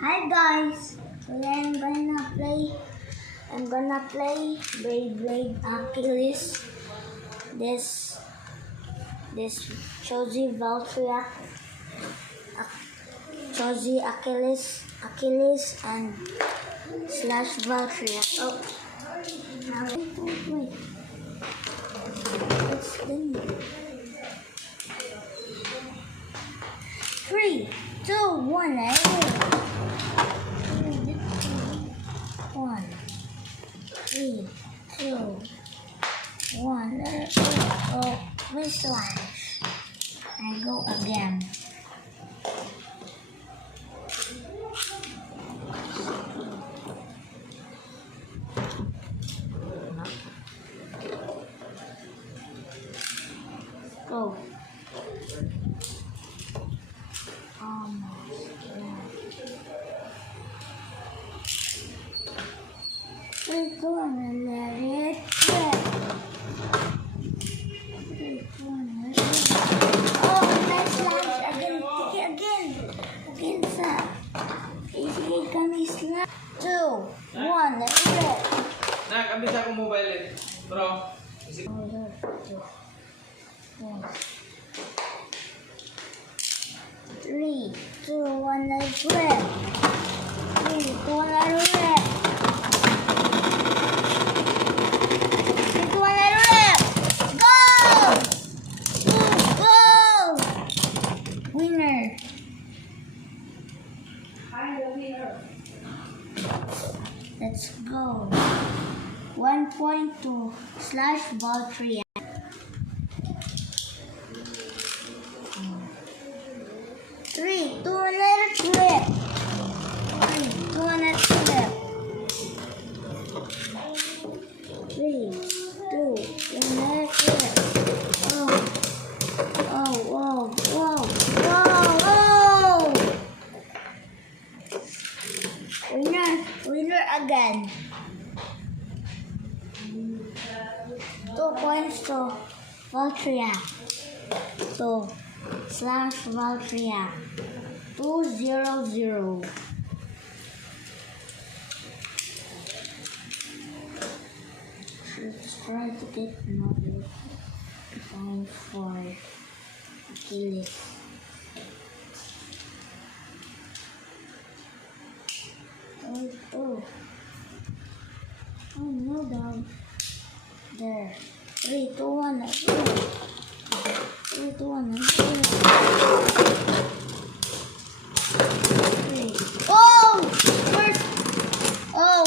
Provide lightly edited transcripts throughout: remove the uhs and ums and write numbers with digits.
Hi guys, today I'm gonna play Beyblade Achilles. This Chozi Valkyria, Chozi Achilles and slash Valkyria. Oh, now wait, it's done. 3, 2, 1, and 1, 3, 2, 1, oh, slash. I go again. Go. Almost. We're gonna let it rip. Oh, let's slash again. Again, sir. Easy kami slash. 2, 1, let's rip. Nak, ambil sa akong mobile eh. Bro. Three, 2, 1, let's rip. 3, 2, 1, let's rip. 3, 2, 1, let's rip. Go! Go! Winner. Let's go. 1.2 slash Valkyria. 3, 2, 1, let it rip. 3, 2, 1, let it rip. 3, 2, 1, let it rip. Whoa. Winner again. 2 points to Valkyria. So slash Valkyria. 2-0-0. Let's try to get another point for Achilles. Oh, no, down there. 3, 2, 1, let's go. 3, 2, 1, let's go. 3. Oh! First. Oh!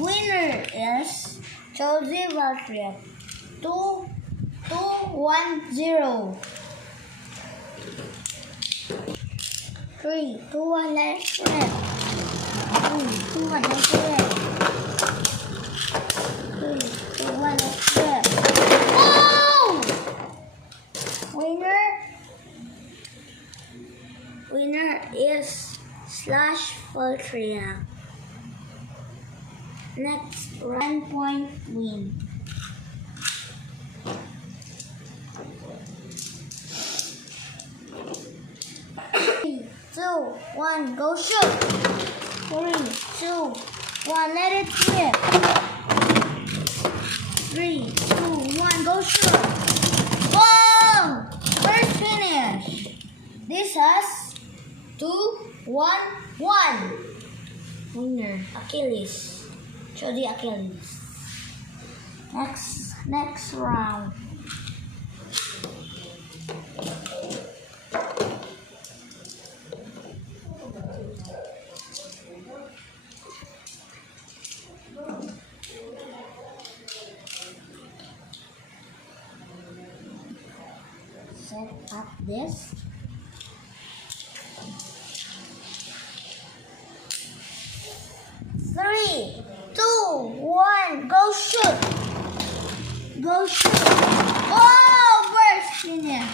Winner is Chozi Valkyria. 2, 1, 0. 3, 2, 1, let's rip. 3, 2, 1, let's rip. 3, 2, 1, let's rip. Oh! Winner is slash Valkyria. Next 1 point win. 3, 2, 1, go shoot. 3, 2, 1, let it rip. 3, 2, 1, go shoot. Whoa! First finish. This has 2, 1, 1. Winner, Achilles. Chozi Achilles. Next round. Set up this. Three, 2, 1, go shoot! Go shoot! Oh, burst finish!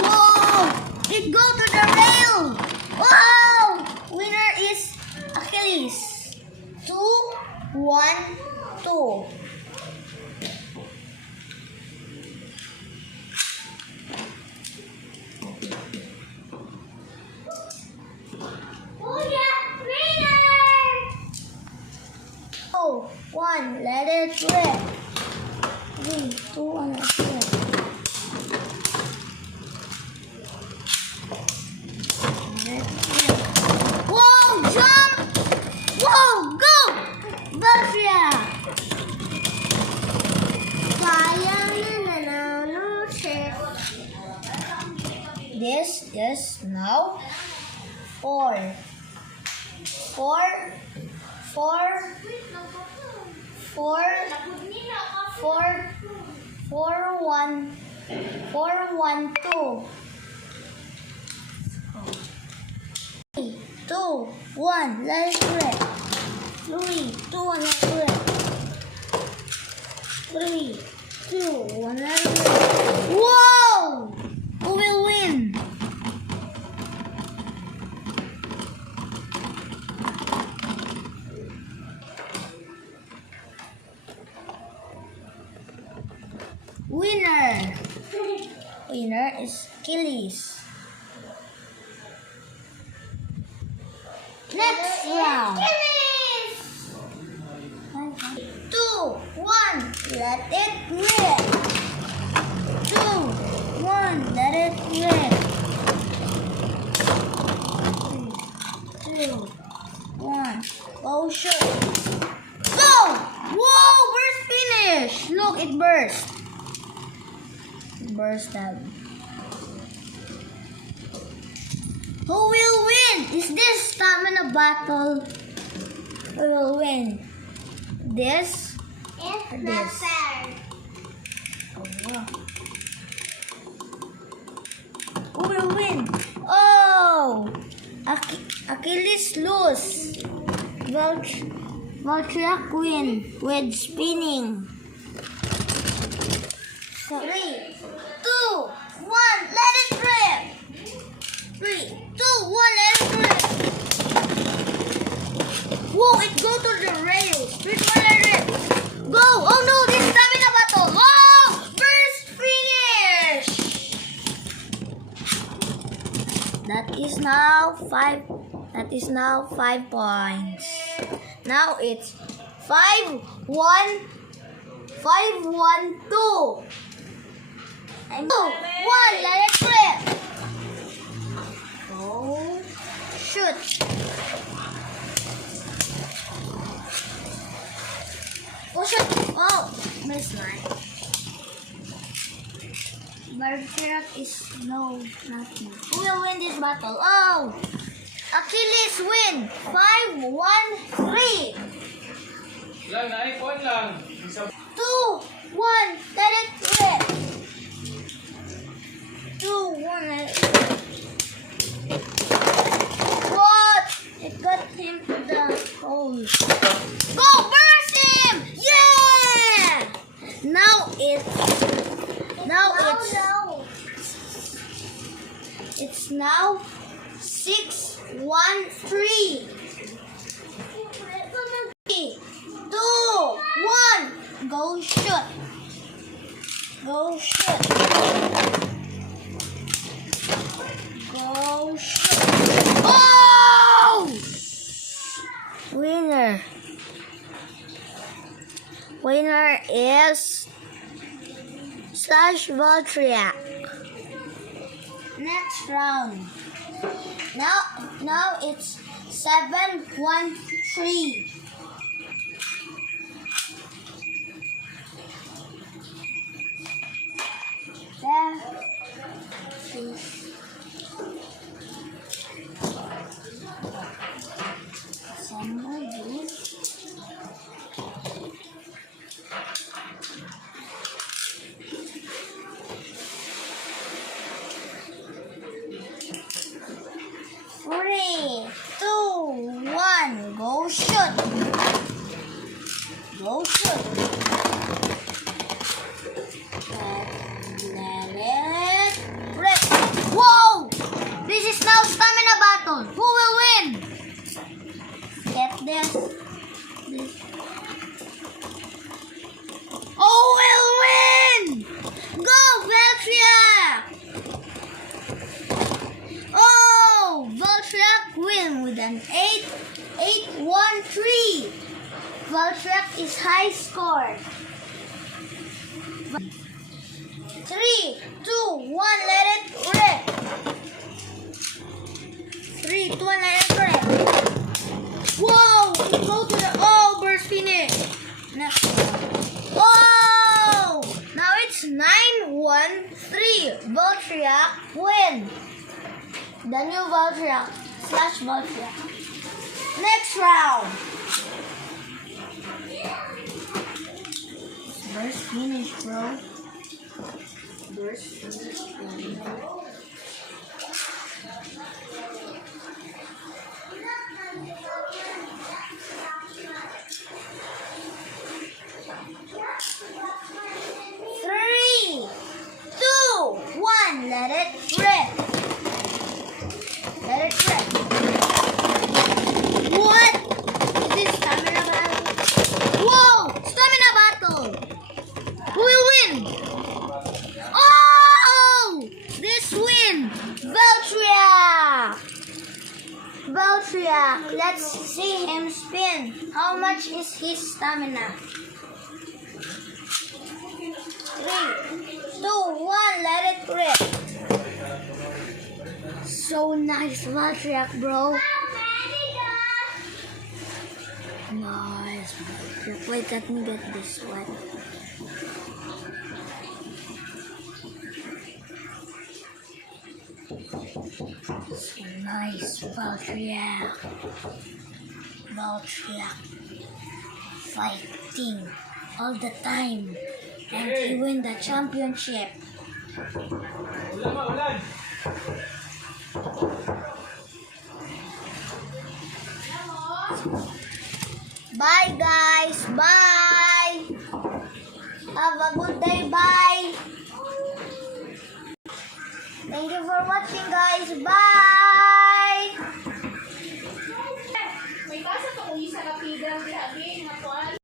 Whoa! It go to the rail! Wow! Winner is Achilles. 2, 1, 2. Yes, now 4. 4, 4, 4, 4, 4, 1, 4, 1, 2. 3, 2, 1, let it rip. 3, 2, 1, let it rip. 3, 2, 1, let it rip. Whoa! Who will win? Winner! Winner is Achilles. Next round. 2, 1, let it rip. 2, 1, let it rip. 3, 2, 1, go shoot. Go! Whoa, burst finish. Look, it burst. It burst out. Who will win? Is this stamina battle? Who will win? This or this? Oh, wow. Who will win? Oh! Achilles lose. Valtryek win with spinning. 3, 2, 1, let it rip! 3, 2, 1, let it rip! Whoa, it go to the rails. 3, 2, 1, let it rip! Go! Oh no, this stamina battle! Oh! First finish! That is now 5. That is now 5 points. Now it's 5, 1, 5, 1, 2. And 2, 1, let it rip. Go, shoot. Oh, shoot. Oh, missed mine. Valtryek is no, not me. Who will win this battle? Oh, Achilles win. 5, 1, 3. Lang, na-icon lang. 2, 1, let it rip. 2, 1, let it rip. What? It got him to the hole. Go, burst him! Yeah! It's now 6, 1, 3. 3, 2, 1. Go shoot. Go shoot. Go shoot. Oh! Winner. Winner is Valtryek. Next round. Now it's 7, 1, 3. There. 3. Three, 2, 1, go shoot. Go shoot. Let it rip. Whoa! This is now stamina battle. Who will win? Get this. Who will win? Go, Valtryek! Oh, Valtryek win with an 8, 8, 1, 3. Valtryek is high score. 3, 2, 1, let it rip. 3, 2, 1, let it rip. Whoa! Go to the burst finish. Next one. Oh! Now it's 9, 1, 3. Valtryek win. The new Valtryek slash Valtryek. Next round. Burst finish, bro. Burst finish, bro. Three, two, one. Let it rip. Let it rip. What? Is this stamina battle? Whoa! Stamina battle! Who will win? Oh! This win! Valtryek! Valtryek. Let's see him spin. How much is his stamina? 3, 2, 1. Let it rip. So nice, Valtryek, bro. Nice, Valtryek. Wait, let me get this one. So nice, Valtryek. Valtryek fighting all the time, and he win the championship. Ulan mo, ulan. Bye, guys. Bye. Have a good day. Bye. Thank you for watching, guys. Bye.